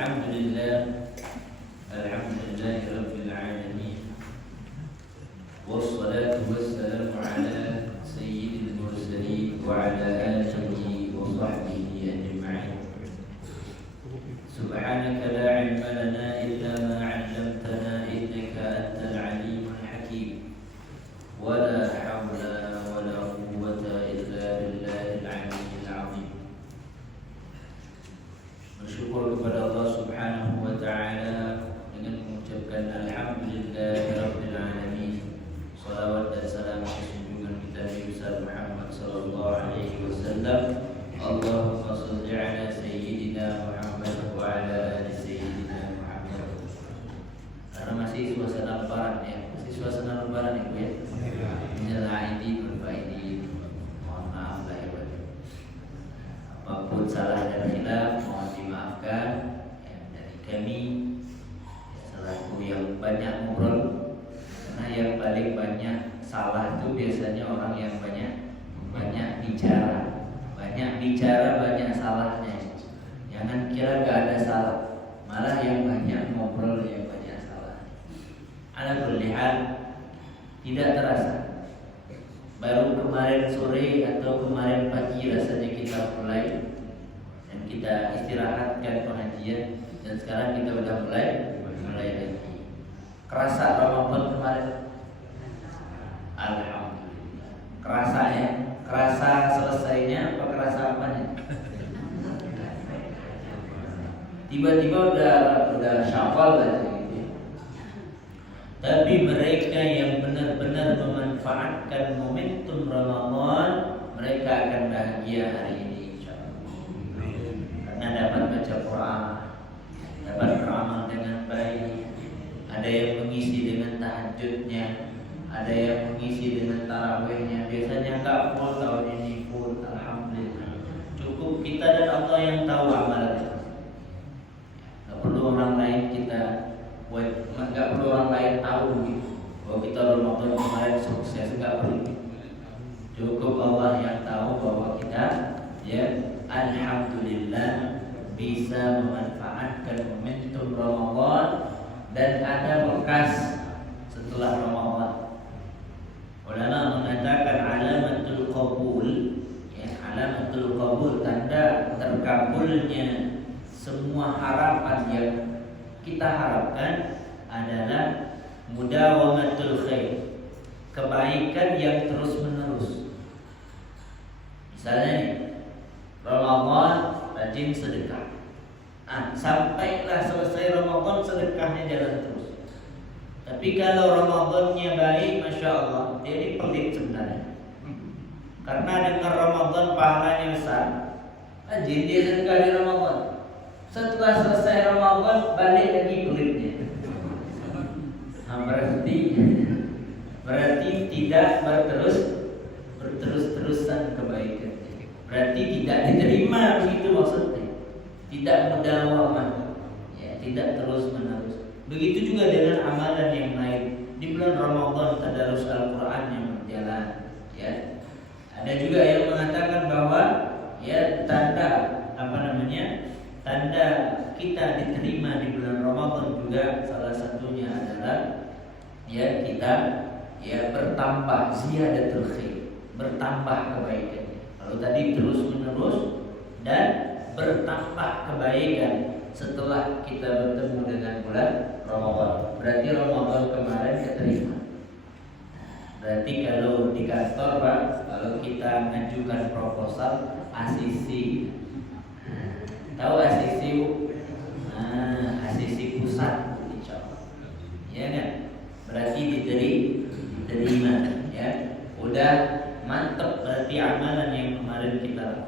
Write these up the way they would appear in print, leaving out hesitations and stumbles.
Alhamdulillah Rabbil Alamin. Wassalatu wassalamu ala sayyidil mursalin wa ala alihi wa sahbihi ajma'in. Subhanaka la ilma lana illa ma 'allamtana innaka antal alimul hakim. Wa la hawla wa la quwwata illa billahil aliyyil 'azim. Bersyukur kepada Allah Subhanahu wa taala dengan mengucapkan alhamdulillahirabbil alamin. Salawat dan salam junjungan kita Nabi besar Muhammad sallallahu alaihi wasallam. Allahumma shalli ala sayyidina Muhammad wa ala ali sayyidina Muhammad. Karena masih suasana lebaran ya, masih suasana lebaran ya Bu ya. Minal aidin wal faidin. Mohon maaf lahir batin. Apapun salah dan khilaf mohon dimaafkan ya, dari kami ya, selaku yang banyak ngobrol, karena yang paling banyak salah itu biasanya orang yang banyak bicara banyak salahnya. Jangan kira gak ada salah, malah yang banyak ngobrol yang banyak salah. Ala kulli hal, tidak terasa baru kemarin sore atau kemarin pagi rasanya kita mulai dan kita istirahatkan pengajian, dan sekarang kita udah mulai lagi. Kerasa Ramadan kemarin? Alhamdulillah. Kerasa ya? Kerasa selesainya apa kerasa apanya? Tiba-tiba udah syawal aja gitu. Tapi mereka yang benar-benar memanfaatkan momentum Ramadan, mereka akan bahagia hari ini insyaallah. Karena dapat baca Quran, dapat beramal dengan baik. Ada yang mengisi dengan tahajudnya, ada yang mengisi dengan tarawihnya. Biasanya enggak full, tahun ini full, alhamdulillah. Cukup kita dan Allah yang tahu amalannya. Enggak perlu orang lain kita buat, enggak perlu orang lain tahu gitu. Bahwa kita Ramadan kemarin sukses, enggak perlu. Cukup Allah yang tahu bahwa kita ya alhamdulillah bisa memanfaatkan momentum Ramadan dan ada bekas setelah Ramadan. Ulama mengatakan alamatul qabul ya, alamatul qabul, tanda terkabulnya semua harapan yang kita harapkan adalah mudawamatul khair, kebaikan yang terus menerus. Misalnya nih, Ramadan rajin sedekah. Sampailah selesai Ramadan sedekahnya jalan terus. Tapi kalau Ramadannya baik, Masya Allah, jadi pelit sebenarnya. Karena dengan Ramadan pahalanya besar, rajin dia sedekah di Ramadan. Setelah selesai Ramadan balik lagi pelitnya. Berarti tidak berterus-terusan kebaikannya. Berarti tidak diterima, begitu maksudnya. Tidak mudawamah, ya, tidak terus menerus. Begitu juga dengan amalan yang lain. Di bulan Ramadan tadarus Al-Quran yang berjalan, ya. Ada juga yang mengatakan bahwa ya tanda tanda kita diterima di bulan Ramadan juga salah satunya adalah ya kita ya bertambah ziyadatul khair, bertambah kebaikan. Kalau tadi terus menerus dan bertambah kebaikan setelah kita bertemu dengan bulan Ramadan. Berarti Ramadan kemarin keterima. Berarti kalau di kantor Pak, kalau kita mengajukan proposal ACC, tahu ACC Bu? ACC pusat, insyaallah. Ya kan? Berarti diterima, ya. Udah mantap berarti amalan yang kemarin kita lakukan.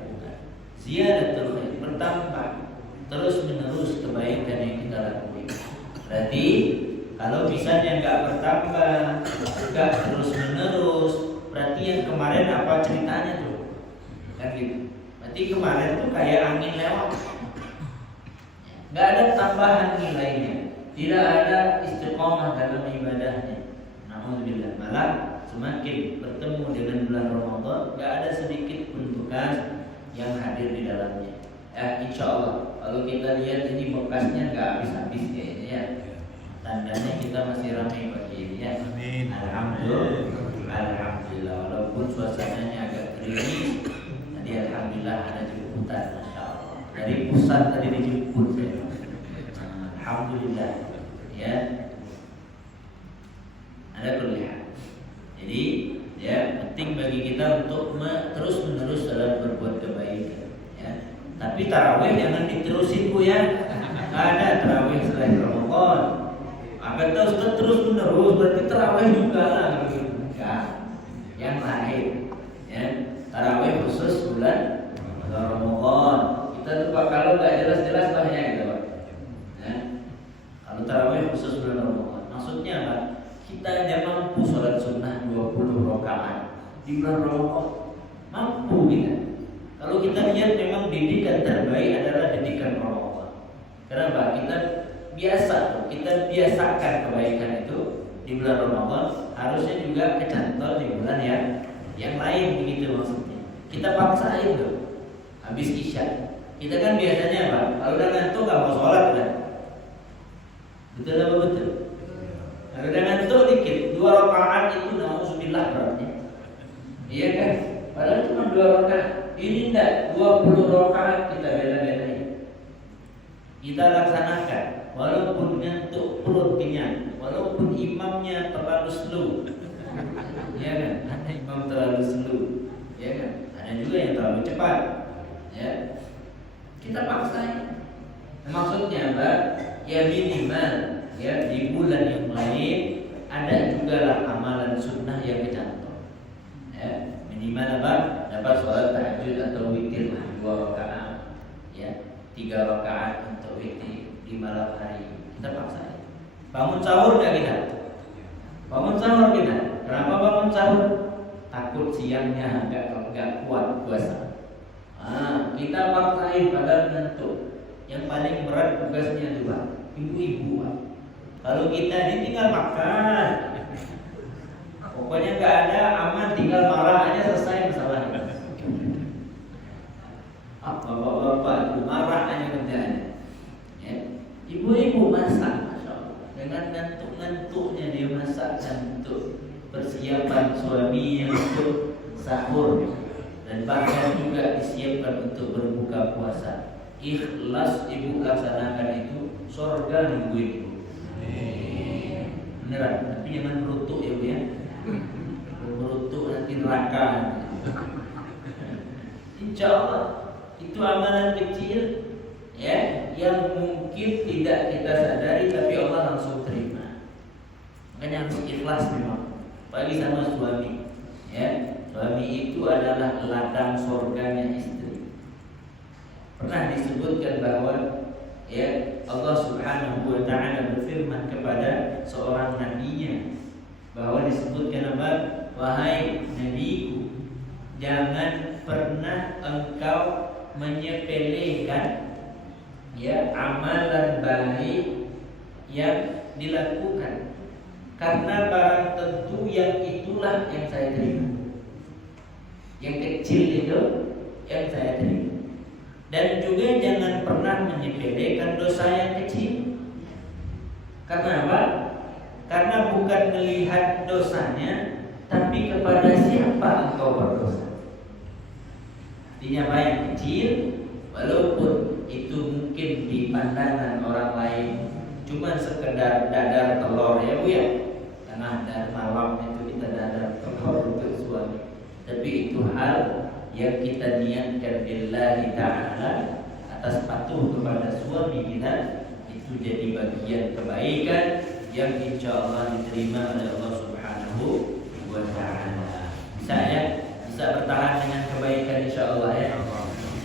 Ziyadatul khair, bertambah terus menerus kebaikan yang kita lakukan. Berarti kalau misalnya enggak bertambah, enggak terus menerus, berarti yang kemarin apa ceritanya tuh? Kan gitu. Berarti kemarin tuh kayak angin lewat. Enggak ada tambahan nilainya. Tidak ada istiqomah dalam ibadahnya. Alhamdulillah, malah semakin bertemu dengan bulan Ramadan, enggak ada sedikit pun tugas yang hadir di dalamnya. Insya Allah kalau kita lihat ini bekasnya nggak habis-habis kayaknya ya. Tandanya kita masih ramai pagi ini ya. Alhamdulillah walaupun suasananya agak gerimis. Tadi alhamdulillah ada jemputan, masya Allah. Dari pusat tadi dijemput ya. Alhamdulillah ya. Ada kuliah. Jadi ya penting bagi kita untuk terus menerus dalam berbuat kebaikan ya. Tapi tarawih jangan diterusin Bu ya. Ada tarawih selain Ramadan. Akan terus menerus berarti tarawih juga lah gitu. Enggak. Yang lain ya. Tarawih khusus bulan Ramadan. Kita lupa kalau nggak jelas-jelas lahnya gitu Pak. Ya. Kalau tarawih khusus bulan Ramadan. Maksudnya apa? Kita aja mampu sholat sunnah 20 rakaat di bulan Ramadan. Mampu kita. Kalau kita lihat memang didikan terbaik adalah didikan Ramadan. Kenapa? Kita biasakan kebaikan itu di bulan Ramadan, harusnya juga kecantol di bulan yang lain begitu maksudnya. Kita paksain tuh. Habis Isya. Kita kan biasanya apa? Kalau udah ngantuk nggak mau sholat kan? Betul apa betul? Kalau udah ngantuk dikit, 2 rakaat itu nauzubillah berarti. Iya kan? Padahal cuma 2 rakaat. Ini enggak 20 rakaat kita bela-belain. Kita laksanakan walaupun ngantuk perut kenyang, walaupun imamnya terlalu slow. Ya kan? Ada imam terlalu slow. Ya kan? Ada juga yang terlalu cepat. Ya. Kita paksain. Maksudnya apa? Ya minimal ya di bulan yang lain ada juga lah amalan sunnah yang kecantol. Ya, minimal apa? Dapat sholat tahajud atau witir lah 2 rakaat. Ya, 3 rakaat untuk witir di malam hari. Kita paksain. Bangun sahur enggak kita? Bangun sahur kita. Kenapa bangun sahur? Takut siangnya enggak kuat puasa. Kita paksain padahal ngantuk. Yang paling berat tugasnya juga ibu-ibu. Kalau kita ini tinggal makan, pokoknya nggak ada aman, tinggal marah aja selesai masalahnya. Bapak-bapak itu marah aja kerjaannya. Ya. Ibu-ibu masak, masya Allah. Dengan ngantuk-ngantuknya dia masak untuk persiapan suami yang untuk sahur dan bahkan juga disiapkan untuk berbuka puasa. Ikhlas ibu laksanakan itu, surga nunggu ibu. Beneran, tapi jangan merutuk ya Bu ya. Merutuk nanti neraka. Insya Allah itu amalan kecil ya, yang mungkin tidak kita sadari tapi Allah langsung terima. Makanya harus ikhlas memang. Bagi sama suami, ya suami itu adalah ladang surganya istri. Pernah disebutkan bahwa ya Allah Subhanahu wa taala berfirman kepada seorang nabinya bahwa disebutkan apa? Wahai nabiku, jangan pernah engkau menyepelekan ya amalan baik yang dilakukan, karena barang tentu yang itulah yang saya terima. Yang kecil itu yang saya terima. Dan juga jangan pernah menyepelekan dosa yang kecil. Karena apa? Karena bukan melihat dosanya, tapi kepada siapa engkau berdosa. Artinya apa yang kecil, walaupun itu mungkin di pandangan orang lain cuma sekedar dadar telur ya Bu ya. Tengah dan malam itu kita dadar telur untuk suami. Tapi itu hal yang kita niatkan billahi ta'ala atas patuh kepada suami kita, itu jadi bagian kebaikan yang insya Allah diterima oleh Allah Subhanahu wa ta'ala. Bisa ya? Bisa bertahan dengan kebaikan insya Allah ya.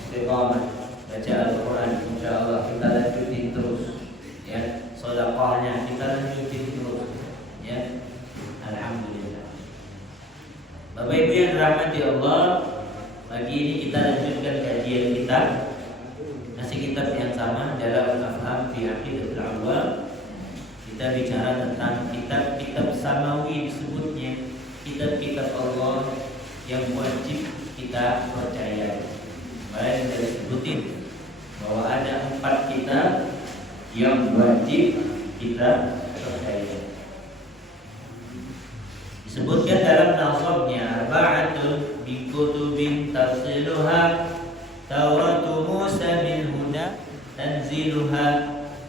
Istiqamah baca Al-Quran insya Allah kita lanjutin terus ya. Sedekahnya kita lanjutin terus ya. Alhamdulillah. Bapak Ibu yang dirahmati Allah, pagi ini kita lanjutkan kajian kita. Masih kitab yang sama, Jala'ul Afham fi Aqidatul Awwam. Kita bicara tentang kitab-kitab samawi disebutnya, kitab-kitab Allah yang wajib kita percaya. Baik, kita sebutin bahwa ada 4 kitab yang wajib kita percaya. Disebutkan dalam nazamnya arba'atun bi kutubin tafsiluha Tauratu Musa bil huda tanziluha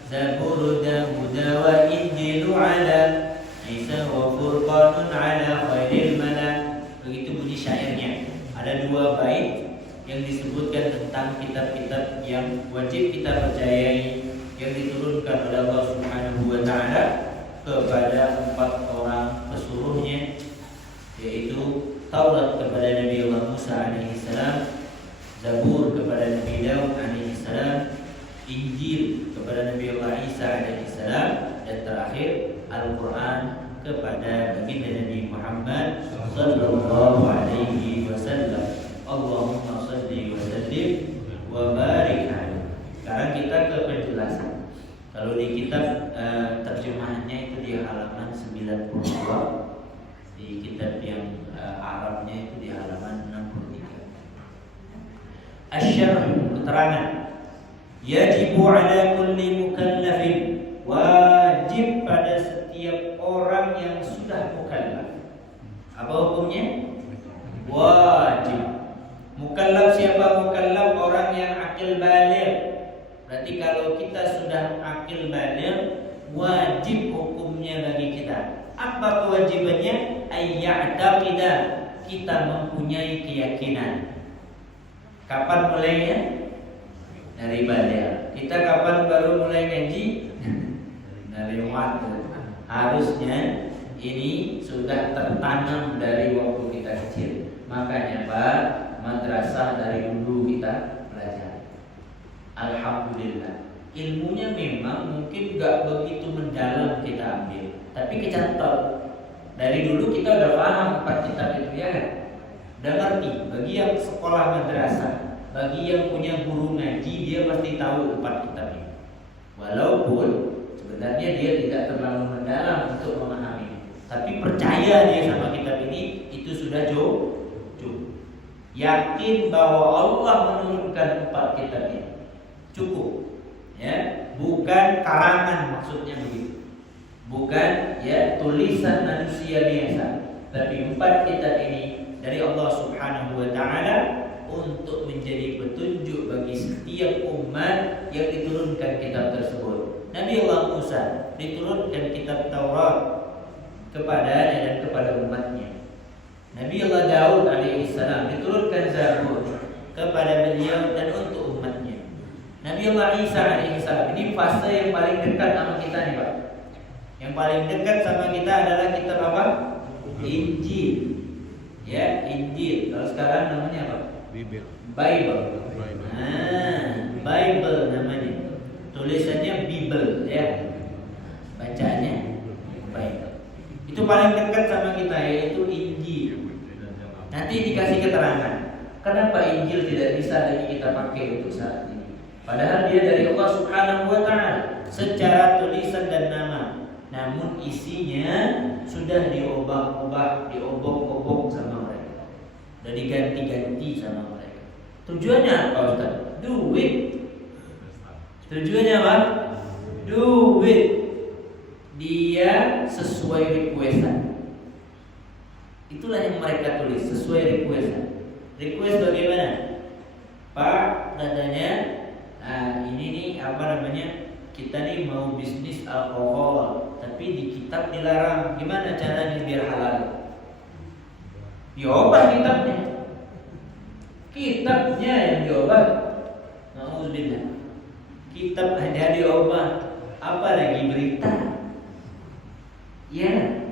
Zabur Dawuda wa Injilu ala Isa wa Furqanun ala khairil mala. Begitu bunyi syairnya. Ada 2 bait yang disebutkan tentang kitab-kitab yang wajib kita percayai yang diturunkan oleh Allah Subhanahu wa taala kepada 4 orang pesuruhnya, yaitu Taurat kepada Nabi Allah Musa alaihi salam, Zabur kepada Nabi Daud alaihi salam, Injil kepada Nabi Allah Isa alaihi salam, dan terakhir Al-Quran kepada baginda Nabi Muhammad sallallahu alaihi wasallam. Allahumma salli wa sallim wa barik alaihi. Sekarang kita ke penjelasan. Kalau di kitab terjemahannya itu di halaman 92, di kitab yang Arabnya itu di halaman 63. Asy-syarh, keterangan. Yajibu ala kulli mukallafin, wajib pada setiap orang yang sudah mukallaf. Apa hukumnya? Wajib. Mukallaf siapa? Mukallaf orang yang akil baligh. Berarti kalau kita sudah akil baligh, wajib hukumnya bagi kita. Apa kewajibannya? Ayya'taqida, kita mempunyai keyakinan. Kapan mulainya? Dari baligh. Kita kapan baru mulai ngaji? Dari waktu. Harusnya ini sudah tertanam dari waktu kita kecil. Makanya Pak, madrasah dari dulu kita belajar. Alhamdulillah. Ilmunya memang mungkin gak begitu mendalam kita ambil, tapi kecantok. Dari dulu kita udah paham 4 kitab itu, ya kan? Udah ngerti. Bagi yang sekolah madrasah, bagi yang punya guru ngaji, dia pasti tahu 4 kitab ini. Walaupun sebenarnya dia tidak terlalu mendalam untuk memahami, tapi percaya dia sama kitab ini, itu sudah cukup. Yakin bahwa Allah menurunkan 4 kitab ini cukup, ya, bukan karangan, maksudnya begitu, bukan ya tulisan manusia biasa, tapi 4 kitab ini dari Allah Subhanahu wa taala untuk menjadi petunjuk bagi setiap umat yang diturunkan kitab tersebut. Nabi Allah Musa diturunkan kitab Taurat kepadanya dan kepada umatnya. Nabi Allah Daud alaihissalam diturunkan Zabur kepada beliau dan untuk umatnya. Nabi Allah Isa alaihissalam, ini fase yang paling dekat sama kita nih Pak. Yang paling dekat sama kita adalah kitab apa? Injil. Ya, Injil. Kalau sekarang namanya apa? Bible. Bible namanya. Tulisannya Bible, ya. Bacaannya Bible. Itu paling dekat sama kita, yaitu Injil. Nanti dikasih keterangan kenapa Injil tidak bisa lagi kita pakai untuk saat ini. Padahal dia dari Allah Subhanahu wa taala secara tulisan dan nama. Namun isinya sudah diobah-obah, diobok-obok sama mereka. Sudah diganti-ganti sama mereka. Tujuannya apa Ustaz? Duit. Tujuannya apa? Duit. Dia sesuai requestan. Itulah yang mereka tulis, sesuai requestan. Request bagaimana? Pak, katanya ini nih apa namanya? Kita nih mau bisnis alkohol, tapi di kitab dilarang. Gimana caranya biar halal? Diubah kitabnya. Kitabnya yang diubah. Nauzubillah. Kitab hanya diubah. Apa lagi berita? Ya,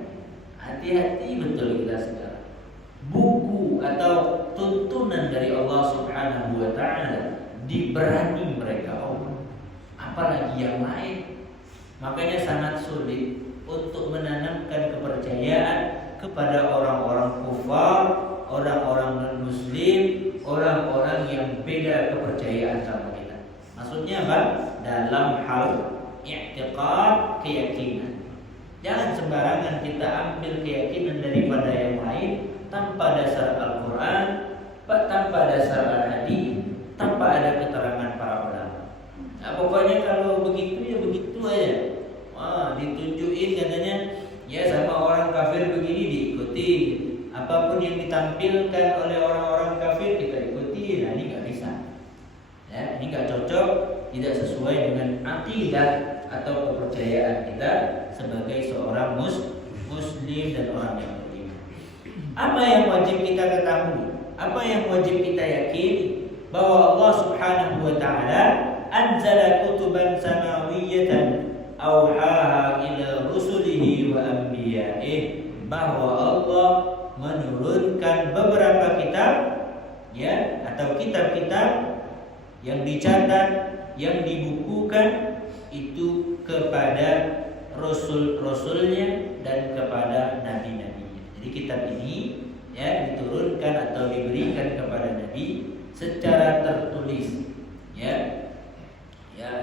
hati-hati betul kita sekarang. Buku atau tuntunan dari Allah Subhanahu wa taala diberani mereka Allah. Apalagi yang lain. Makanya sangat sulit untuk menanamkan kepercayaan kepada orang-orang kufar, orang-orang non-muslim, orang-orang yang beda kepercayaan sama kita. Maksudnya apa? Dalam hal i'tiqad, keyakinan. Jangan sembarangan kita ambil keyakinan daripada yang lain tanpa dasar Al-Quran, tanpa dasar Al-Hadis, tanpa ada keterangan para ulama. Nah, pokoknya kalau begitu ya begitu aja. Wah, ditunjukin katanya ya sama orang kafir begini diikuti. Apapun yang ditampilkan oleh orang-orang kafir kita ikuti. Nah, ini nggak bisa. Ya, ini nggak cocok, tidak sesuai dengan akidah atau kepercayaan kita sebagai seorang muslim dan orang yang beriman. Apa yang wajib kita ketahui? Apa yang wajib kita yakini? Bahwa Allah Subhanahu wa taala anzala kutuban samawiyatan auhaha ila rusulihi wa anbiya'ih, bahwa Allah menurunkan beberapa kitab ya atau kitab-kitab yang dicatat, yang dibukukan itu kepada rasul-rasulnya dan kepada nabi-nabinya. Jadi kitab ini ya diturunkan atau diberikan kepada nabi secara tertulis ya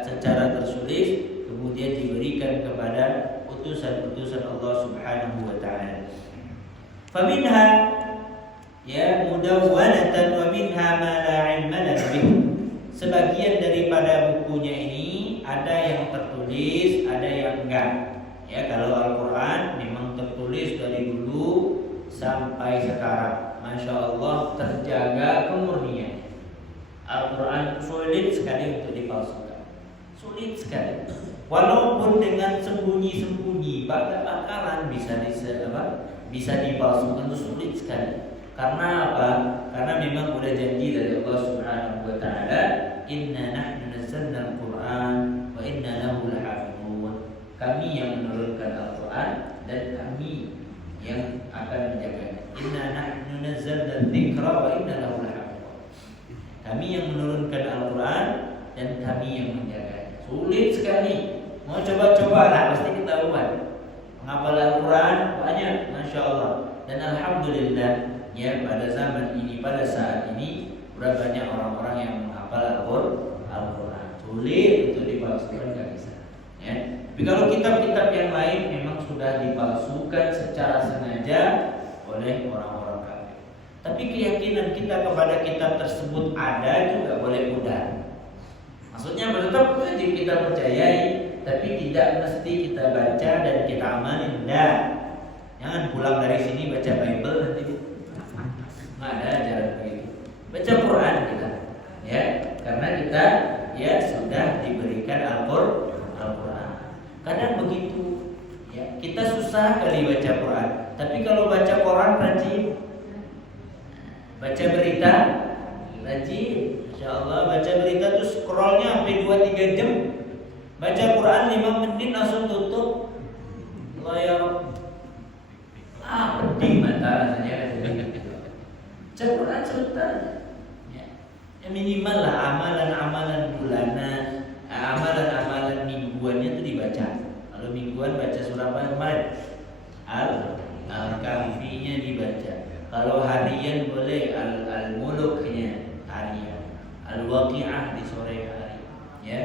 secara tertulis, kemudian diberikan kepada utusan-utusan Allah Subhanahu wa taala. Faminha ya mudawwanatan wa minha ma la ilma lana bih. Sebagian daripada bukunya ini ada yang tertulis, ada yang enggak. Ya, kalau Al-Qur'an memang tertulis dari dulu sampai sekarang. Masya Allah terjaga kemurnian. Al-Quran sulit sekali untuk dipalsukan, sulit sekali. Walaupun dengan sembunyi-sembunyi, bakalan bisa dipalsukan, itu sulit sekali. Karena apa? Karena memang udah janji dari Allah Subhanahu wa taala, "Inna nahnu nazzalna al-Qur'an wa inna lahu lahafizun." Kami yang menurunkan Al-Qur'an dan kami yang akan menjaganya. Inna nahnu nazzalna dzikra wa inna lahu lahafizun. Kami yang menurunkan Al-Quran dan kami yang menjaganya. Sulit sekali. Mau coba-coba lah pasti ketahuan. Menghafal Al-Quran banyak, Masya Allah. Dan Alhamdulillah ya pada zaman ini, pada saat ini udah banyak orang-orang yang menghafal Al-Quran. Sulit untuk dipalsukan, nggak bisa. Ya. Tapi kalau kitab-kitab yang lain memang sudah dipalsukan secara sengaja oleh orang-orang. Tapi keyakinan kita kepada kitab tersebut ada itu nggak boleh mudah. Maksudnya tetap wajib kita percayai, tapi tidak mesti kita baca dan kita amalin. Enggak. Jangan pulang dari sini baca Bible nanti. Nggak ada ajaran begitu. Baca Quran kita, ya, karena kita ya sudah diberikan Al-Quran. Kadang begitu, ya kita susah kali baca Quran. Tapi kalau baca Quran rajin. Baca berita rajin, Masya Allah. Baca berita tuh scrollnya sampai 2-3 jam. Baca Quran 5 menit langsung tutup. Allah ya pedih mata rasanya. Baca Quran sebentar ya minimal lah amalan-amalan bulanan, amalan-amalan mingguannya itu dibaca. Kalau mingguan baca surah apa kemarin? Al-Kahfinya dibaca. Kalau harian boleh Al-Muluknya harian, Al-Waqi'ah di sore hari. Ya,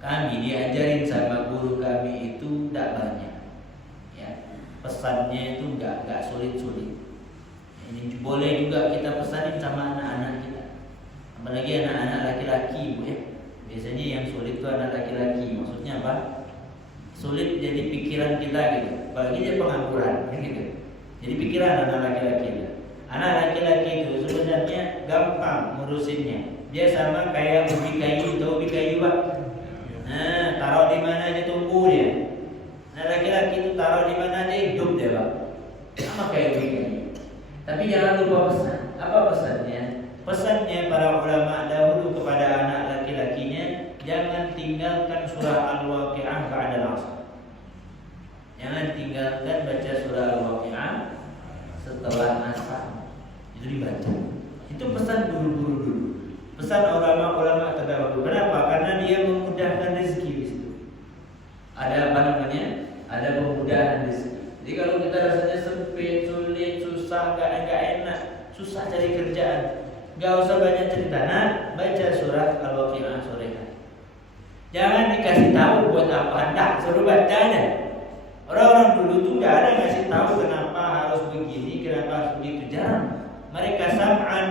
kami diajarin sama guru kami itu tidak banyak. Ya, pesannya itu nggak sulit-sulit. Ini boleh juga kita pesanin sama anak-anak kita, apalagi anak-anak laki-laki, Bu ya. Biasanya yang sulit itu anak laki-laki. Maksudnya apa? Sulit jadi pikiran kita gitu. Bagi dia pengangguran, gitu. Jadi pikiran anak laki-laki itu. Anak laki-laki itu sebenarnya gampang ngurusinnya. Dia sama kayak ubi kayu, tahu ubi kayu Pak? Nah, taruh di mana aja tumbuh dia. Anak laki-laki itu taruh di mana aja hidup dia Pak. Sama kayak ubi kayu. Tapi jangan lupa pesan. Apa pesannya? Pesannya para ulama dahulu kepada anak laki-lakinya, jangan tinggalkan surah Al-Waqi'ah ba'da al-'asr. Jangan tinggalkan baca surah Al-Waqi'ah setelah asar. Itu dibaca. Itu pesan guru-guru dulu. Pesan ulama-ulama terdahulu. Kenapa? Karena dia memudahkan rezeki di situ. Ada apa namanya? Ada pemudahan rezeki. Jadi kalau kita rasanya sempit, sulit, susah, enggak enak, susah cari kerjaan, enggak usah banyak cerita. Nah, baca surah Al-Waqi'ah sore hari. Jangan dikasih tahu buat apa, enggak, suruh bacanya. Orang-orang dulu tuh nggak ada ngasih tahu kenapa harus begini, kenapa harus begitu, jarang. Mereka sam'an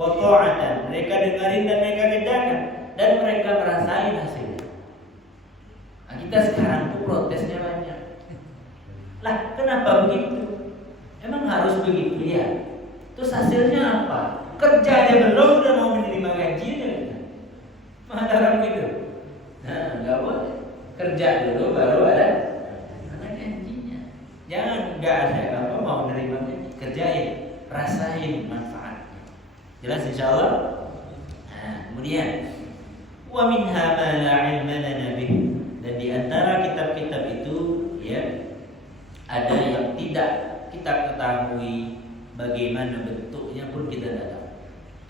wa ta'atan, mereka dengarin dan mereka kerjakan. dan mereka merasain hasilnya. Nah, kita sekarang tuh protesnya banyak. Lah, kenapa begitu? Emang harus begitu ya? Terus hasilnya apa? Kerja aja belum udah mau menerima gajinya. Mana orang gitu? Nah, nggak boleh. Kerja dulu baru ada gajinya. Jangan nggak ada apa mau menerima gaji, kerjain, rasain manfaatnya. Jelas insyaallah. Nah, kemudian wa minha ma la ilma lana bih. Dan di antara kitab-kitab itu ya ada yang tidak kita ketahui bagaimana bentuknya pun kita tidak tahu.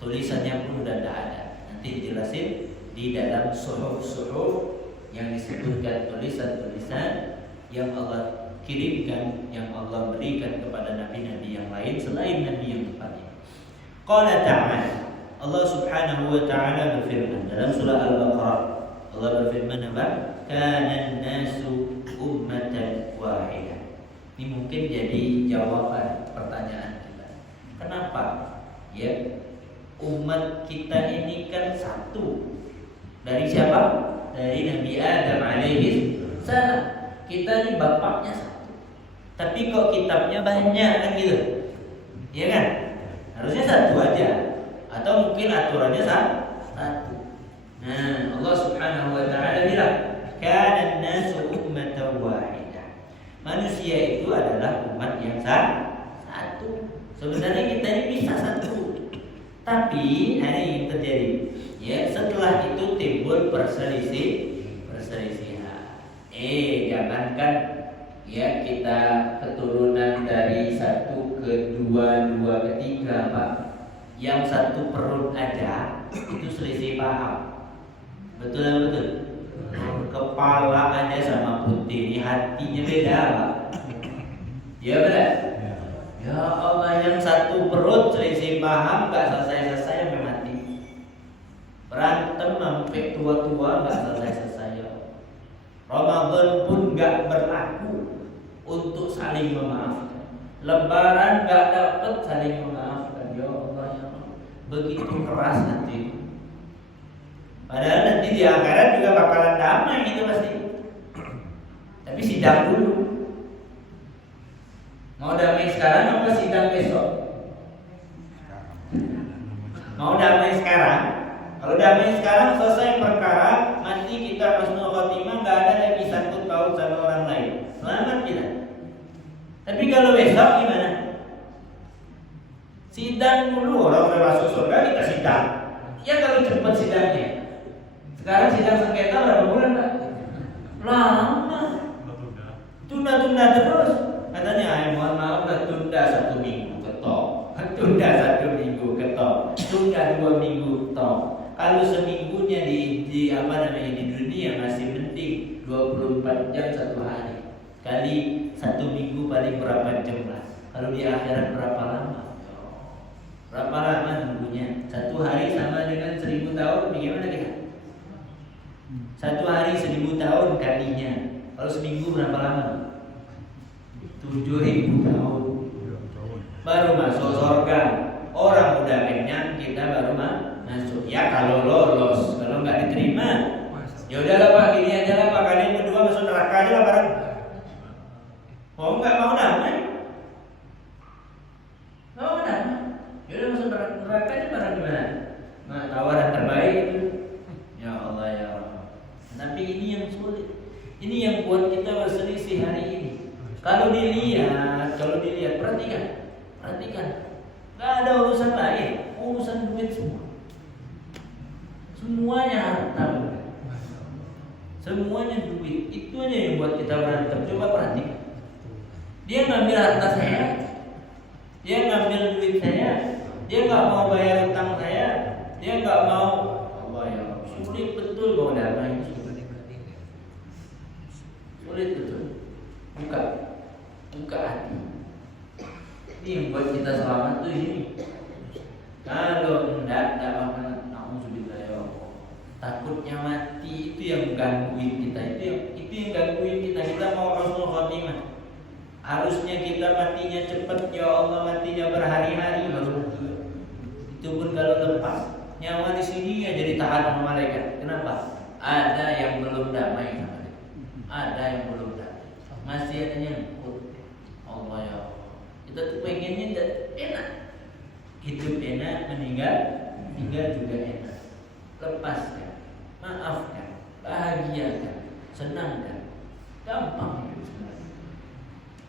Tulisannya pun sudah tidak ada. Nanti dijelasin di dalam suhuf-suhuf yang disebutkan tulisan-tulisan yang Allah kirimkan, yang Allah berikan kepada nabi-nabi yang lain selain nabi yang tepat ini. Qala ta'ala, Allah Subhanahu wa ta'ala berfirman dalam surah Al-Baqarah. Allah berfirman apa? Kana an-nasu ummatan wahidah. Ini mungkin jadi jawaban pertanyaan kita. Kenapa? Ya, umat kita ini kan satu. Dari siapa? Dari Nabi Adam alaihi salam. Kita ini bapaknya satu. Tapi kok kitabnya banyak kan gitu? Iya kan? Harusnya satu aja. Atau mungkin aturannya satu. Nah, Allah Subhanahu wa ta'ala bilang, "Kana an-nasu ummatan wahidah." Manusia itu adalah umat yang satu. Sebenarnya kita ini bisa satu. Tapi hari ini terjadi. Ya, setelah itu timbul perselisihan. Jangankan ya kita keturunan dari satu ke dua ke tiga, Pak. Yang satu perut aja itu selisih paham. Betul. Kepala aja sama putih, ini hatinya beda, Pak. Ya benar. Ya Allah, yang satu perut selisih paham gak selesai-selesai sampai mati. Berantem sampai tua-tua gak selesai-selesai. Ramadan pun gak berlaku untuk saling memaafkan. Lebaran gak dapat saling memaafkan. Ya Allah, ya Allah. Begitu keras hati. Padahal nanti di akhirat juga bakalan damai gitu pasti. Tapi sidang dulu. Mau damai sekarang apa sidang besok? Mau damai sekarang? Kalau damai sekarang selesai perkara, mati kita husnul khotimah, nggak ada lagi sangkut paut sama orang lain. Selamat kita. Tapi kalau besok gimana? Sidang dulu, orang udah masuk surga kita sidang. Ya kalau cepat sidangnya. Sekarang sidang sengketa berapa bulan, Pak? Lama. Tunda-tunda terus. Katanya, mohon maaf, tunda 1 minggu ketok, tunda 1 minggu ketok, tunda 2 minggu ketok. Kalau seminggunya di dunia masih mending 24 jam 1 hari. Kali 1 minggu paling berapa jam lah? Kalau di akhirat berapa lama? Berapa lama nunggunya? 1 hari sama dengan 1000 tahun. Bagaimana kita? 1 hari 1000 tahun kalinya. Kalau seminggu berapa lama? 7.000 tahun. Baru masuk surga. Orang udah kenyang, kita baru masuk. Ya kalau lolos, kalau nggak diterima, ya udahlah Pak, gini aja lah Pak, kalian berdua masuk neraka aja lah bareng. Nggak mau damai? Mau damai? Ya udah masuk neraka aja bareng gimana? Nah, tawaran terbaik itu. Ya Allah ya Allah. Tapi ini yang sulit. Ini yang buat kita berselisih hari ini. Kalau dilihat, perhatikan, nggak ada urusan lain, urusan duit semua, semuanya harta, semuanya duit, itu aja yang buat kita berantem. Coba perhatikan, dia ngambil harta saya, dia ngambil duit saya, dia nggak mau bayar utang saya, dia nggak mau, Allah ya, sulit betul mau damai, sulit betul, buka hati. Ini yang buat kita selamat tuh ini. Kalau enggak bakalan nauzubillah ya Allah. Takutnya mati itu yang gangguin kita, itu yang gangguin kita. Kita mau husnul khotimah. Harusnya kita matinya cepat ya Allah, matinya berhari-hari baru. Itu pun kalau lepas. nyawa di sini aja ditahan sama malaikat. Kenapa? Ada yang belum damai sama dia. Ada yang belum damai. Masih ada nyangkut. Allah ya Allah. Kita tuh pengennya enak. Hidup enak, meninggal juga enak. Lepaskan, maafkan, bahagiakan, senangkan. Gampang hidup sebenarnya.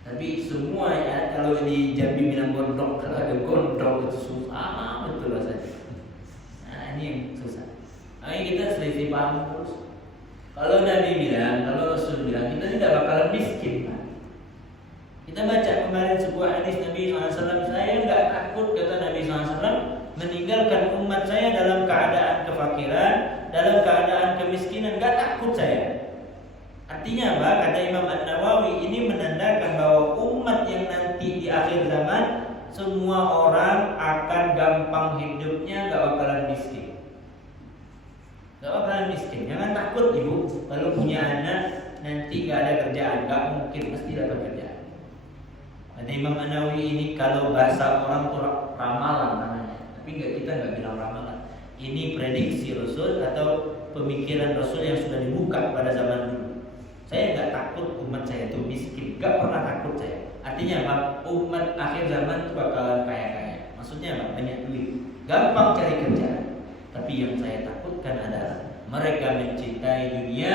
Tapi semua ya, kalau di Jambi bilang gondok, kalau ada gondok itu susah betul rasanya. Nah ini yang susah. Makanya kita selisih paham terus. Kalau Nabi bilang, kalau Rasul bilang, kita tidak bakalan miskin, Pak. Kita baca kemarin sebuah hadis Nabi SAW, saya nggak takut, kata Nabi SAW, meninggalkan umat saya dalam keadaan kefakiran, dalam keadaan kemiskinan, nggak takut saya. Artinya apa? Kata Imam An-Nawawi, ini menandakan bahwa umat yang nanti di akhir zaman, semua orang akan gampang hidupnya, nggak bakalan miskin. Nggak bakalan miskin. Jangan takut ibu, kalau punya anak nanti nggak ada kerjaan, nggak mungkin, pasti dapat kerjaan. Kata Imam An-Nawawi, ini kalau bahasa orang tuh ramalan namanya, tapi kita nggak bilang ramalan. Ini prediksi Rasul atau pemikiran Rasul yang sudah dibuka pada zaman dulu. Saya nggak takut umat saya itu miskin, nggak pernah takut saya. Artinya apa? Umat akhir zaman itu bakalan kaya-kaya. Maksudnya apa? Banyak duit, gampang cari kerjaan. Tapi yang saya takutkan adalah mereka mencintai dunia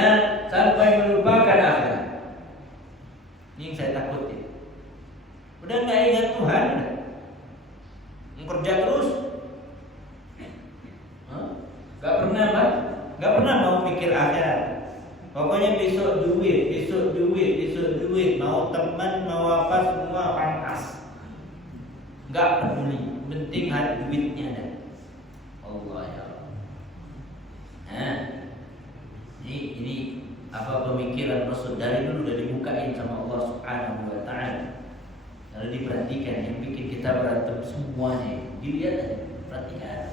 sampai melupakan akhirat. Ini yang saya takutin. Udah nggak ingat Tuhan, kerja terus, nggak pernah Pak, nggak pernah mau pikir akhirat. Pokoknya besok duit, mau teman, mau apa semua pangkas. Nggak peduli, penting ada duitnya ada. Allah ya Allah. Nah, ini apa pemikiran Rasul dari dulu udah dibukain sama Allah Subhanahu wa Ta'ala. Kalau diperhatikan yang bikin kita berantem semuanya, dilihat aja, perhatikan.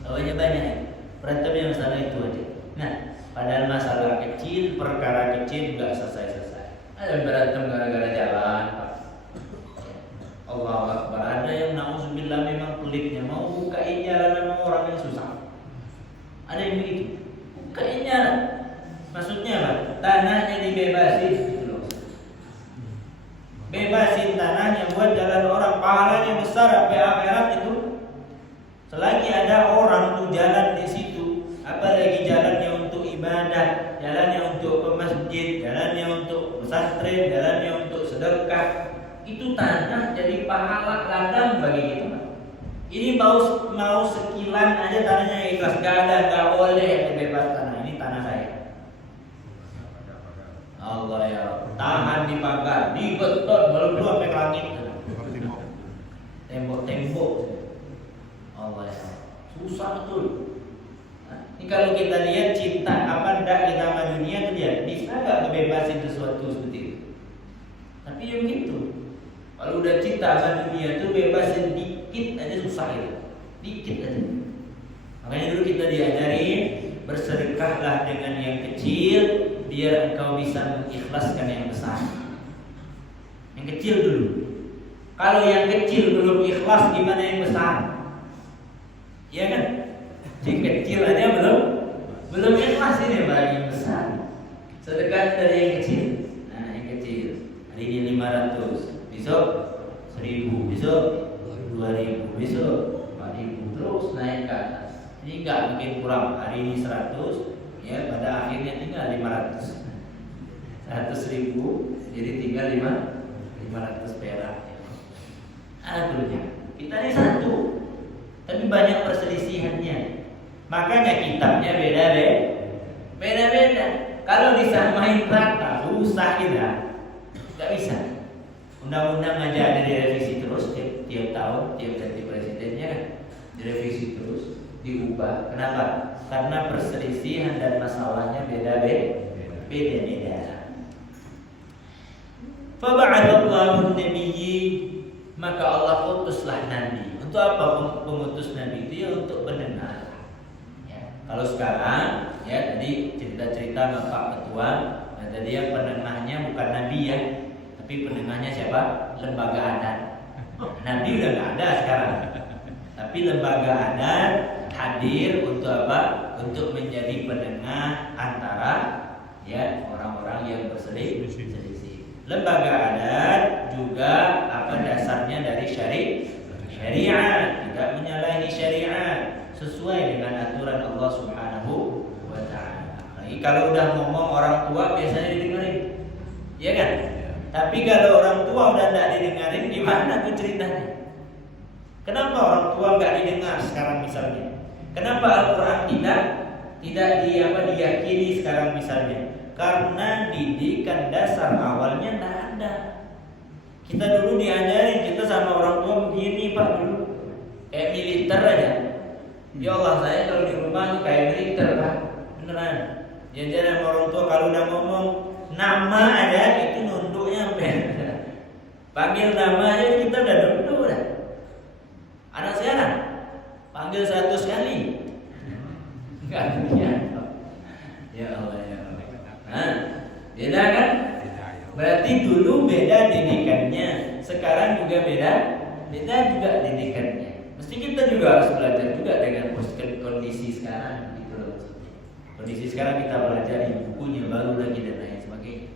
Soalnya banyak, berantemnya masalah itu aja. Nah, padahal masalah kecil, perkara kecil nggak selesai-selesai. Ada berantem gara-gara jalan, Pak. Allah Akbar. Ada yang na'udzubillah memang pelitnya mau bukain jalan sama orang yang susah. Ada yang begitu, bukain jalan. Maksudnya apa? Tanahnya dibebasin. Bebasin tanahnya buat jalan orang, pahalanya besar sampai akhirat itu. Selagi ada orang tuh jalan di situ, apalagi jalannya untuk ibadah, jalannya untuk ke masjid, jalannya untuk pesantren, jalannya untuk sedekah, itu tanah jadi pahala ladang bagi kita. Ini mau sekilan aja tanahnya ikhlas, gak boleh bebas tanah. Ini tanah saya. Allah ya Rabb. Tahan di pagar, di beton, belum sampai ke langit. Tembok. Allah ya Rabb. Susah betul. Ini kalau kita lihat cinta apa ndak kita sama dunia itu dia bisa nggak ngebebasin sesuatu seperti itu. Tapi ya begitu. Kalau udah cinta sama dunia itu bebasin dikit aja susah itu. Dikit aja. Makanya dulu kita diajarin bersedekahlah dengan yang kecil biar engkau bisa mengikhlaskan yang besar. Yang kecil dulu. Kalau yang kecil belum ikhlas gimana yang besar? Iya kan? Yang kecil aja belum ikhlas ini bagi yang besar. Sedekah dari yang kecil. Nah, yang kecil. Hari ini 500, besok 1000, besok 2000, besok 4000, terus naik ke atas. Ini enggak bikin kurang. Hari ini 100, ya pada akhirnya tinggal 500. 100.000 jadi tinggal 500 perak. Aduhnya. Kita ini satu. Tapi banyak perselisihannya. Makanya kitabnya beda-beda. Kalau disamain rata susah kita. Enggak bisa. Undang-undang aja ada direvisi terus tiap tahun, tiap ganti presidennya kan direvisi terus, diubah. Kenapa? Karena perselisihan dan masalahnya beda-beda. Faba'athallahu an-nabiyyin, maka Allah utuslah nabi. Untuk apa pengutus nabi itu? Ya untuk pendengar. Ya. Kalau sekarang ya tadi cerita-cerita Bapak Ketua, nah tadi yang pendengarnya bukan nabi ya, tapi pendengarnya siapa? Lembaga adat. Nabi udah nggak ada sekarang. Tapi lembaga adat hadir untuk apa? Untuk menjadi penengah antara ya orang-orang yang berselisih. Lembaga adat juga apa dasarnya dari syariat, tidak menyalahi syariat, sesuai dengan aturan Allah Subhanahu wa taala. Lagi kalau udah ngomong orang tua biasanya didengarin. Iya kan? Tapi kalau orang tua udah enggak didengarin, gimana tuh ceritanya? Kenapa orang tua enggak didengar sekarang misalnya? Kenapa Al-Qur'an tidak diyakini sekarang misalnya? Karena didikan dasar awalnya tidak ada. Kita dulu diajarin, kita sama orang tua begini Pak dulu, kayak militer aja. Ya Allah, saya kalau di rumah tuh kayak militer Pak, beneran. Jadi sama orang tua kalau udah ngomong nama aja itu nunduknya bener. Panggil nama aja kita udah nunduk dah. Anak sekarang panggil 100 kali, enggak punya. Ya Allah ya. Nah, beda kan? Berarti dulu beda didikannya, sekarang juga beda juga didikannya. Mesti kita juga harus belajar juga dengan kondisi sekarang gitu loh. Kondisi sekarang kita belajar bukunya baru lagi dan lain sebagainya.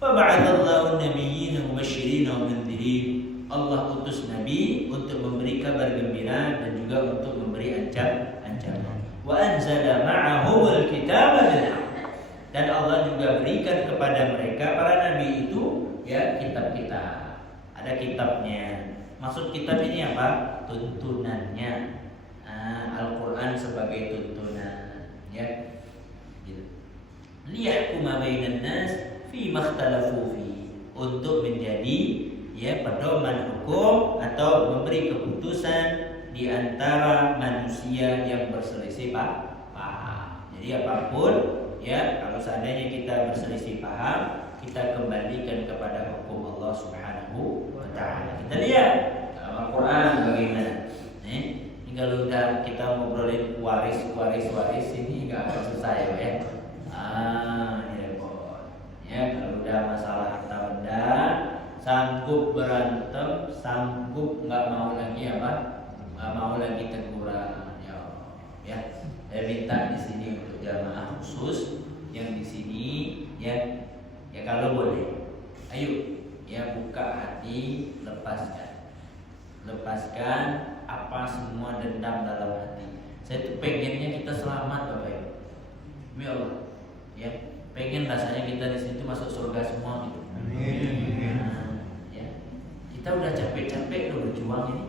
Fa ba'atsallahu an-nabiyyin mubasysyirin wa mundzirin. Allah utus nabi untuk memberi kabar gembira dan juga untuk memberi ancaman. Wa anzala ma'ahumul kitaba bil haqq. Dan Allah juga berikan kepada mereka para nabi itu ya kitab-kitab. Ada kitabnya. Maksud kitab ini apa? Tuntunannya. Al-Qur'an sebagai tuntunan, ya. Liyahkuma bainan nas fi makhtalafu fi. Untuk menjadi ya pedoman hukum atau memberi keputusan di antara manusia yang berselisih paham. Jadi apapun ya, kalau seandainya kita berselisih paham, kita kembalikan kepada hukum Allah Subhanahu wa taala. Kita lihat dalam Al-Qur'an bagaimana. Ini kalau udah kita ngobrolin waris ini enggak akan selesai ya. Ini repot. Ya, kalau udah masalah harta benda, sanggup berantem, sanggup enggak mau lagi apa? Enggak mau lagi teguran. Ya. Saya minta di sini untuk jamaah khusus yang di sini ya kalau boleh, ayo ya buka hati, lepaskan apa semua dendam dalam hati. Saya tuh pengennya kita selamat Bapak Ibu. Ya Allah, ya pengen rasanya kita di sini tuh masuk surga semua gitu. Amin. Ya, kita udah capek-capek loh berjuang ini.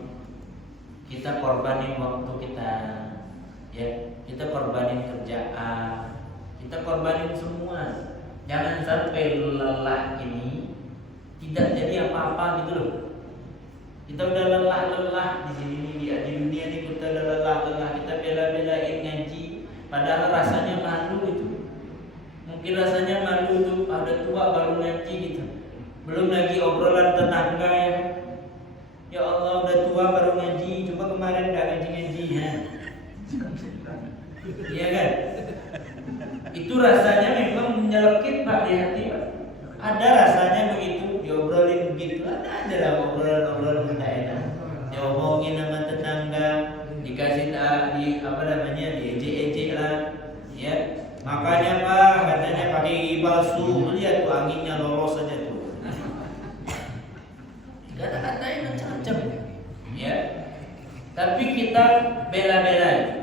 Kita korbanin waktu kita. Ya, kita korbanin kerjaan, kita korbanin semua. Jangan sampai lelah ini tidak jadi apa-apa gitu loh. Kita udah lelah di sini di dunia ini, kita udah lelah, kita bela-belain ngaji, padahal rasanya malu itu. Mungkin rasanya malu tuh, ada tua baru ngaji gitu. Belum lagi obrolan tetangga ya. Ya Allah, udah tua baru ngaji, coba kemarin enggak ngaji-ngaji ya. Iya kan? Itu rasanya memang menyelekit Pak di hati Pak. Ada rasanya begitu, diobrolin begitu, ada lah obrolan tidak enak. Diomongin sama tetangga, dikasih diejek-ejek lah, ya. Makanya Pak, katanya pakai gigi palsu, lihat tuh anginnya lolos saja tuh. Kata-katain macam-macam, ya. Tapi kita bela-belain.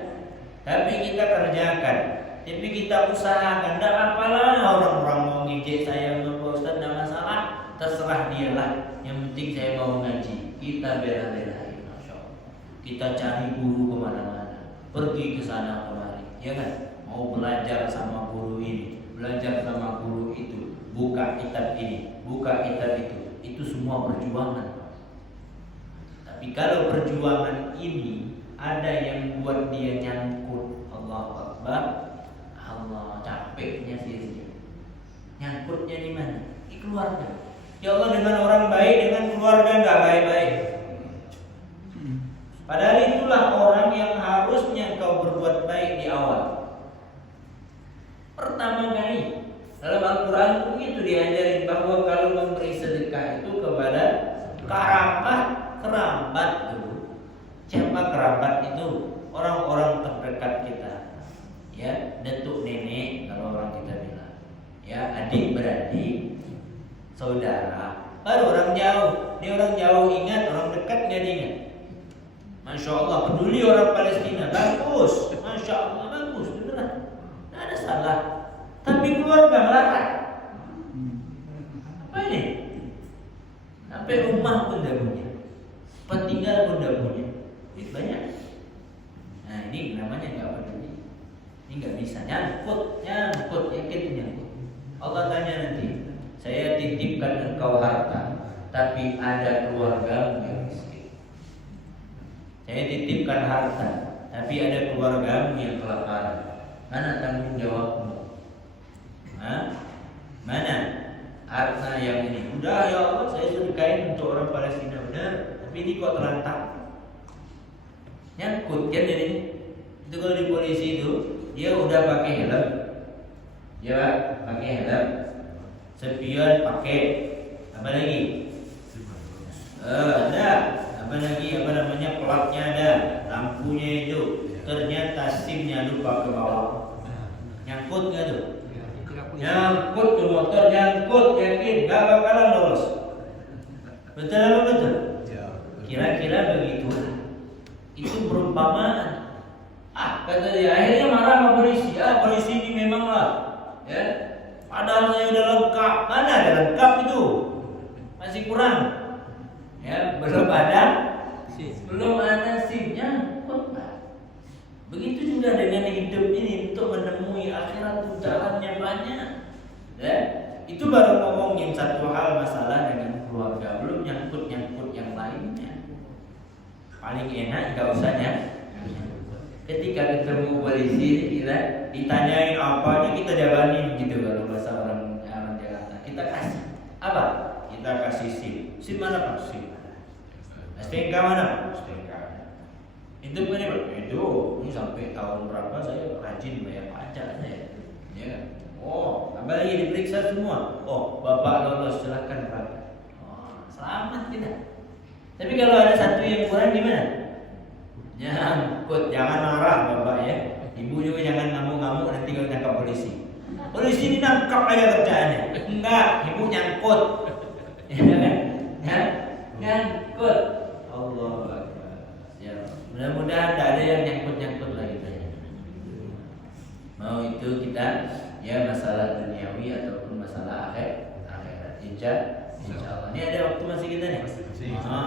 Tapi kita kerjakan, tapi kita usahakan. Tidak apalah orang-orang mau ngejek saya, Pak Ustaz, tidak masalah, terserah dialah. Yang penting saya mau ngaji. Kita bela-belain, Masya Allah. Kita cari guru kemana-mana, pergi ke sana kemari, ya kan? Mau belajar sama guru ini, belajar sama guru itu, buka kitab ini, buka kitab itu semua perjuangan. Tapi kalau perjuangan ini ada yang buat dia nyangkut, Allahu Akbar, Allah capeknya sia-sia. Nyangkutnya di mana? Di keluarga. Ya Allah, dengan orang baik, dengan keluarga enggak baik-baik. Padahal itulah orang yang harusnya kau berbuat baik di awal. Pertama kali dalam Al-Quran begitu diajarin bahwa kalau memberi sedekah itu kepada kerabat dulu. Siapa kerabat itu? orang-orang terdekat kita. Ya, datuk nenek kalau orang kita bilang. Ya, adik beradik, saudara. Baru orang jauh. Dia orang jauh ingat, orang dekat nggak diingat. Masya Allah, peduli orang Palestina, bagus. Masya Allah, bagus, beneran. Nggak ada salah. Tapi keluarga melarang. Apa ini? Sampai rumah pun dah punya, tempat tinggal pun dah punya. Ini banyak. Nah ini namanya nggak peduli. Ini nggak bisa. Nyangkut, yakin nyangkut. Allah tanya nanti, saya titipkan engkau harta, tapi ada keluarga yang miskin. Saya titipkan harta, tapi ada keluargamu yang kelaparan. Mana tanggung jawabmu? Mana harta yang ini? Udah ya Allah, saya sedekahin untuk orang Palestina, benar. Tapi ini kok terlantar. Nyangkut kan jadi. Itu kalau di polisi itu, dia udah pakai helm, ya pakai helm, spion pakai, apa lagi? Ada, apa lagi? Apa namanya? Platnya ada, lampunya itu. Ternyata SIM-nya lupa ke bawah. Nyangkut nggak tuh? Nyangkut tuh motor, nyangkut, yakin nggak bakalan lolos. Betul apa betul? Kira-kira begitu. Itu perumpamaan. Kata dia, akhirnya marah sama polisi. Polisi ini memanglah, ya. Padahal saya udah lengkap. Mana ada lengkap itu? Masih kurang. Ya, belum ada SIM-nya. Begitu juga dengan hidup ini, untuk menemui akhirat jalannya banyak. Ya, itu baru ngomongin satu hal masalah dengan keluarga, belum nyangkut yang lainnya. Paling enak nggak usahnya. Ketika ketemu polisi, kita ditanyain apa aja kita jawanin gitu kalau bahasa orang Jakarta. Kita kasih apa? Kita kasih SIM. SIM mana Pak? SIM. STNK mana? STNK. Itu punya itu. Ini sampai tahun berapa saya rajin bayar pajak saya. Ya. Oh, apa lagi diperiksa semua? Oh, Bapak lolos, silakan Pak. Oh, selamat kita. Tapi kalau ada satu yang kurang gimana? Nyangkut, jangan marah Bapak ya. Ibu juga jangan ngamuk-ngamuk nanti kalau tangkap polisi. Polisi ini nangkap aja kerjaannya. Enggak, ibu nyangkut. Ya kan? Nyangkut. Allah Akbar. Ya, mudah-mudahan tidak ada yang nyangkut-nyangkut lagi tanya. Mau itu kita ya masalah duniawi ataupun masalah akhirat. Insya Allah. Ini ada waktu masih kita nih? Masih ada.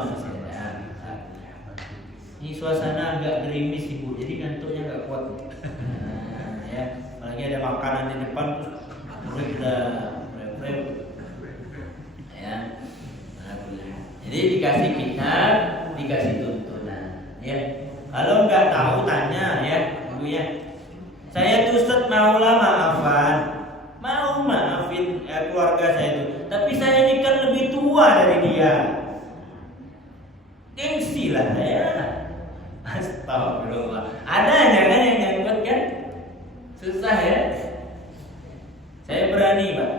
Ini suasana agak gerimis ibu, jadi ngantuknya agak kuat. Ya, apalagi ada makanan di depan, terus udah rep. Ya, jadi dikasih kitab, dikasih tuntunan. Ya, kalau nggak tahu tanya ya, ibu ya. Saya tuh Ustaz maulah mau maafin keluarga saya itu, tapi saya ini kan lebih tua dari dia. Gengsi lah saya. Astagfirullah. Ada jangan yang nyangkut kan? Susah ya. Saya berani Pak.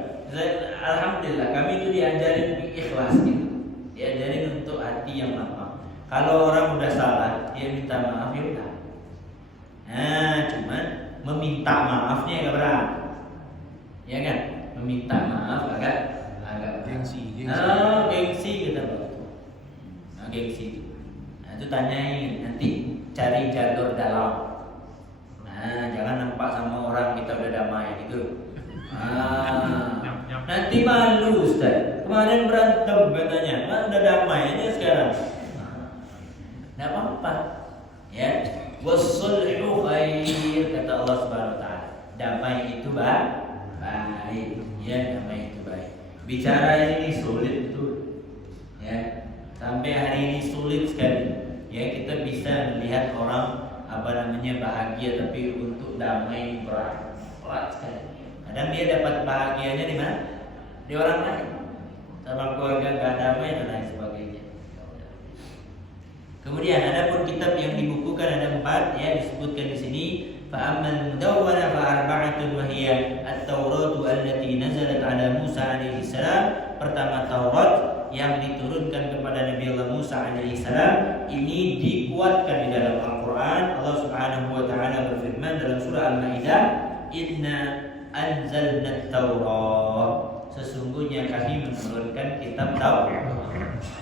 Alhamdulillah kami itu diajarin ikhlas gitu. Diajarin untuk hati yang lapang. Kalau orang udah salah, dia minta maaf ya udah. Nah, cuman meminta maafnya agak berat. Ya kan? Meminta maaf agak gengsi. Gengsi kita Pak. Gengsi. Itu tanyain, nanti cari jalur dalam. Nah, jangan nampak sama orang kita udah damai gitu. Nanti malu Ustaz. Kemarin berantem katanya, udah damai ini sekarang. Nggak apa-apa. Ya, wassulhu khair kata Allah Subhanahu wa taala. Damai itu baik. Ya, damai itu baik. Bicara ini sulit betul. Ya, sampai hari ini sulit sekali. Ya, kita bisa melihat orang bahagia, tapi untuk damai berat sekali. Kadang dia dapat bahagianya di mana? Di orang lain. Sama keluarga gak damai dan lain sebagainya. Kemudian ada pun kitab yang dibukukan ada 4 ya, disebutkan di sini. Fa'ammal mudawwana fa'arba'atun wa hiya at-Tauratu allati nazalat ala Musa alaihi salam. Pertama Taurat, yang diturunkan kepada Nabi Allah Musa alaihissalam ini dikuatkan di dalam Al-Quran. Allah Subhanahu wa taala berfirman dalam surah Al-Maidah, "Inna anzalna at-Taurat." Sesungguhnya kami menurunkan kitab Taurat.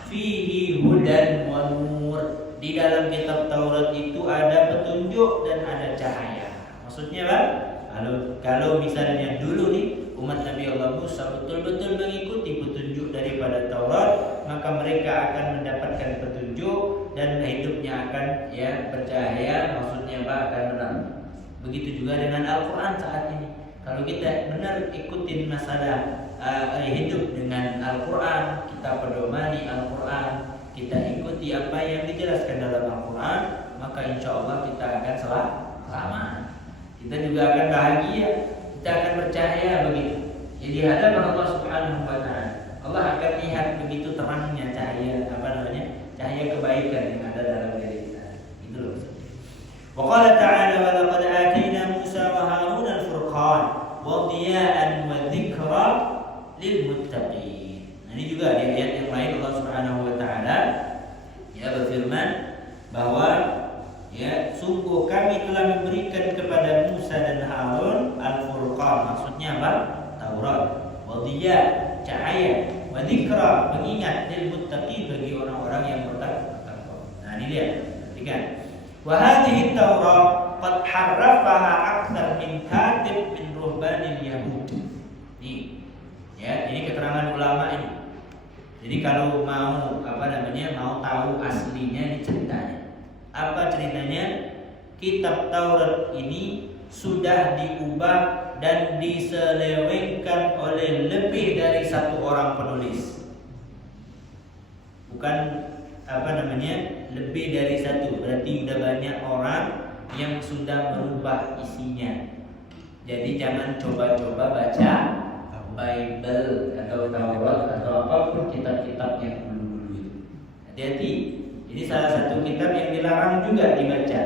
Fihi hudan wa nur. Di dalam kitab Taurat itu ada petunjuk dan ada cahaya. Maksudnya Pak, kalau misalnya dulu nih umat Nabi Allah Musa betul-betul mengikuti petunjuk daripada Taurat, maka mereka akan mendapatkan petunjuk dan hidupnya akan bercahaya. Maksudnya Pak akan menang. Begitu juga dengan Al-Quran saat ini. Kalau kita benar ikutin masalah hidup dengan Al-Quran, kita pedomani Al-Quran, kita ikuti apa yang dijelaskan dalam Al-Quran, maka insya Allah kita akan selamat. Kita juga akan bahagia, kita akan percaya begitu. Jadi hadapan Allah Subhanahu wa taala, Allah akan lihat begitu terangnya cahaya cahaya kebaikan yang ada dalam diri kita. Itu loh. Wa qala ta'ala wa laqad atayna Musa wa Harun al-furqan wa diya'an wa dzikra lil muttaqin. Nah, ini juga di ayat yang lain Allah Subhanahu wa taala berfirman bahwa sungguh kami telah memberikan kepada Musa dan Harun al-furqan, maksudnya apa? Taurat, wa diya, cahaya, wa dzikra, pengingat, lil muttaqin, bagi orang-orang yang bertakwa. Nah, ini dia, perhatikan. Wa hadhihi Taurat qad harrafaha aktsar min katib min ruhbanil yahud. Ini keterangan ulama ini. Jadi kalau mau mau tahu aslinya ini ceritanya. Apa ceritanya? Kitab Taurat ini sudah diubah dan diselewengkan oleh lebih dari satu orang penulis. Bukan lebih dari satu, berarti sudah banyak orang yang sudah berubah isinya. Jadi jangan coba-coba baca Bible atau Taurat atau apapun kitab-kitab yang dulu-dulu itu. Hati-hati. Ini salah satu kitab yang dilarang juga dibaca.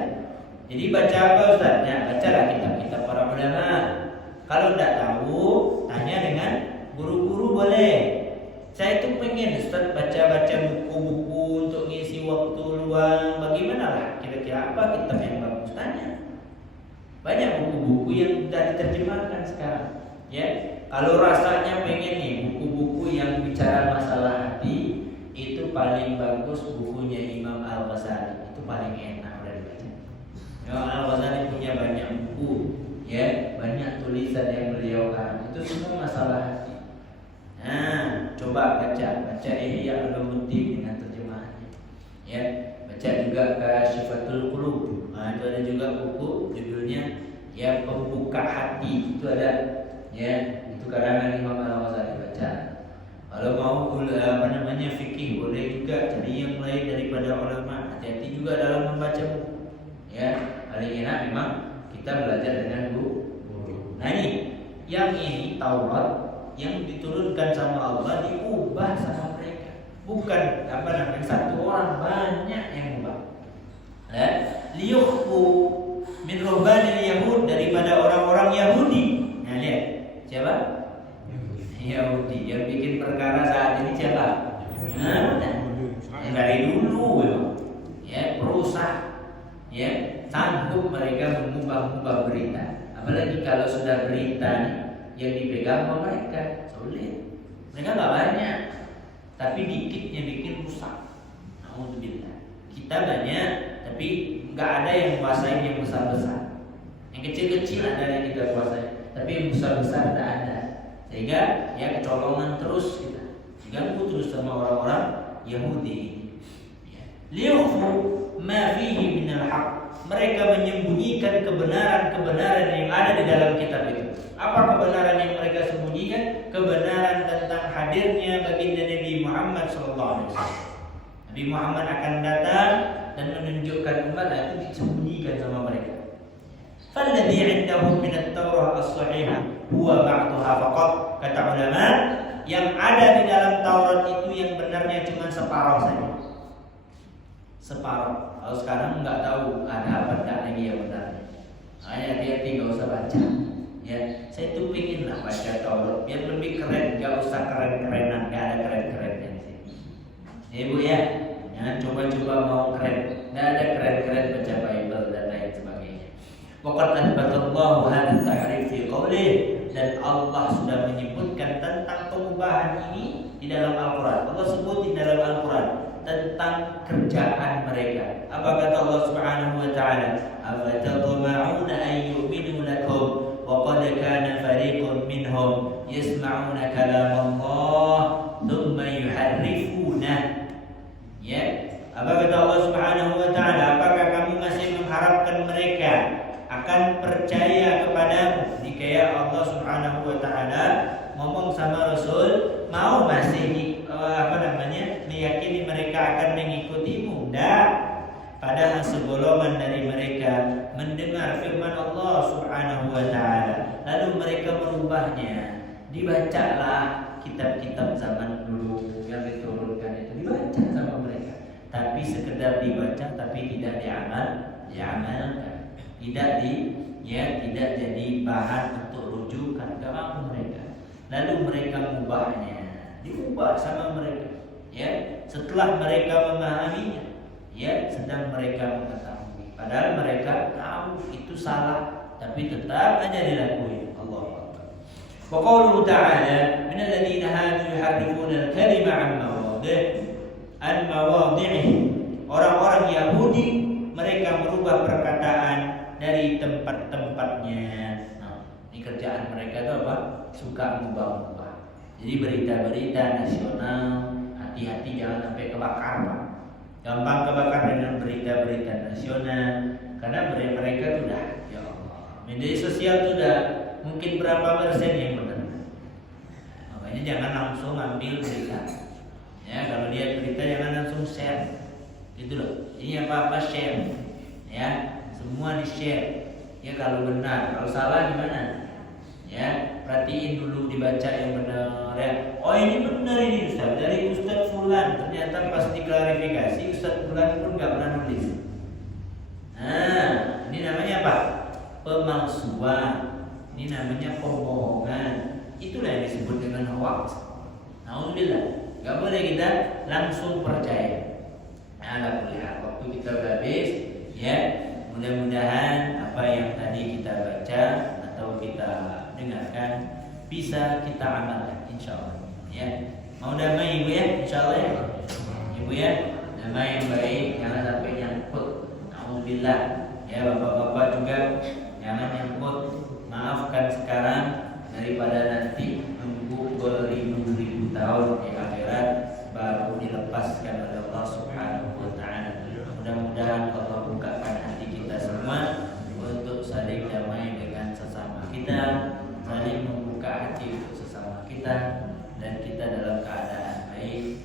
Jadi baca apa Ustaz? Ya, bacalah kitab-kitab para ulama. Kalau tidak tahu, tanya dengan guru-guru boleh. Saya itu pengen Ustaz baca-baca buku-buku untuk ngisi waktu luang. Bagaimana lah? Kira-kira apa kitab yang bagus? Tanya. Banyak buku-buku yang sudah diterjemahkan sekarang. Kalau rasanya pengen nih buku-buku yang bicara masalah hati, itu paling bagus bukunya Imam Al-Ghazali. Itu paling enak udah dibaca. Imam Al-Ghazali punya banyak buku, banyak tulisan yang beliau kan. Itu semua masalah hati. Nah, coba baca Ihya Ulumuddin dengan terjemahannya. Baca juga Kasyifatul Qulub. Nah, itu ada juga buku judulnya Pembuka Hati. Itu ada itu karangan Imam Al-Ghazali, baca. Kalau mau fikih boleh juga cari yang lain daripada ulama. Hati-hati juga dalam membaca buku. Paling enak memang kita belajar dengan guru. Nah ini Taurat yang diturunkan sama Allah diubah sama mereka. Bukan satu orang, banyak yang ubah. Liyukhfu min ruhbanil yahud, daripada orang-orang Yahudi. Nah, lihat siapa? Yahudi. Yang bikin perkara saat ini siapa? Dari dulu perusak, sanggup mereka mengubah berita. Apalagi kalau sudah berita nih yang dipegang sama mereka, sulit. Mereka nggak banyak, tapi dikitnya bikin rusak. Alhamdulillah. Kita banyak, tapi nggak ada yang kuasai yang besar-besar. Yang kecil-kecil ada yang kita kuasai, tapi yang besar-besar tidak ada. Sehingga kecolongan terus kita diganggu terus sama orang-orang Yahudi. Liyukhfu ma fihi minal haq. Mereka menyembunyikan kebenaran-kebenaran yang ada di dalam kitab itu. Apa kebenaran yang mereka sembunyikan? Kebenaran tentang hadirnya baginda Nabi Muhammad SAW. Nabi Muhammad akan datang dan menunjukkan umat, itu disembunyikan sama mereka. Falladhi 'indahu min at-Taurah as-sahihah huwa ba'daha faqat. Kata ulama, yang ada di dalam Taurat itu yang benarnya cuma separuh saja. Separuh. Kalau sekarang nggak tahu ada apa enggak lagi yang benarnya. Hati-hati nggak usah baca. Saya tuh pengen lah baca Taurat biar lebih keren, nggak usah keren-kerenan, nggak ada keren-kerennya di sini. Ibu ya, jangan coba-coba mau keren. Nggak ada keren-keren baca Bible dan lain sebagainya. Waqad anbatallahu hadha ta'rif fi qoulih, dan Allah sudah menyebutkan tentang pengubahan ini di dalam Al-Quran. Allah sebut di dalam Al-Quran tentang kerjaan mereka. Apa kata Allah Subhanahu wa taala? Afatatma'una an yu'minu lakum wa qad kana fariqun minhum yasma'una kalam Allah thumma yuharrifuna. Ya, apa kata Allah Subhanahu wa taala? Apakah kamu masih mengharapkan mereka akan percaya kepadamu? Jika Allah Subhanahu wa taala ngomong sama Rasul, mau masih meyakini mereka akan mengikutimu? Enggak. Padahal segolongan dari mereka mendengar firman Allah Subhanahu wa taala, lalu mereka merubahnya. Dibacalah kitab-kitab zaman dulu yang diturunkan itu, dibaca sama mereka. Tapi sekedar dibaca tapi tidak diamalkan. Tidak jadi bahan untuk rujukan ke mereka. Lalu mereka mengubahnya, diubah sama mereka. Ya, setelah mereka memahaminya, ya, sedang mereka mengetahui. Padahal mereka tahu itu salah, tapi tetap aja dilakuin. Allah Akbar. Wa qauluhu ta'ala, minal ladzina hadu yuharrifuna al-kalima an mawadhi'ihi. Orang-orang Yahudi mereka merubah perkataan dari tempat-tempatnya. Nah, ini kerjaan mereka itu apa? Suka mengubah-ubah. Jadi berita-berita nasional, hati-hati jangan sampai kebakar, Pak. Gampang kebakar dengan berita-berita nasional, karena mereka sudah, ya Allah, media sosial sudah mungkin berapa persen yang benar. Makanya jangan langsung ambil berita. Ya, kalau lihat berita jangan langsung share. Gitu loh. Ini apa-apa share. Ya, semua di-share. Ya, kalau benar, kalau salah gimana? Ya, perhatiin dulu, dibaca yang benar ya. Oh, ini benar ini Ustaz, dari Ustaz Fulan. Ternyata pas diklarifikasi Ustaz Fulan pun nggak pernah nulis. Nah, ini namanya apa? Pemalsuan. Ini namanya pembohongan. Itulah yang disebut dengan hoax. Alhamdulillah, nggak boleh kita langsung percaya. Alhamdulillah, waktu kita udah habis, ya. Mudah-mudahan apa yang tadi kita baca atau kita dengarkan bisa kita amalkan, insyaallah. Ya, mau damai ibu ya, insyaallah ya. Ibu ya, damai yang baik, jangan sampai nyangkut. Alhamdulillah, ya bapak-bapak juga jangan nyangkut. Maafkan sekarang daripada nanti nunggu beribu-ribu tahun di akhirat baru dilepaskan oleh Allah Subhanahu wa taala. Mudah-mudahan Allah bukakan hati kita semua untuk saling damai dengan sesama kita, saling membuka hati untuk sesama kita, dan kita dalam keadaan baik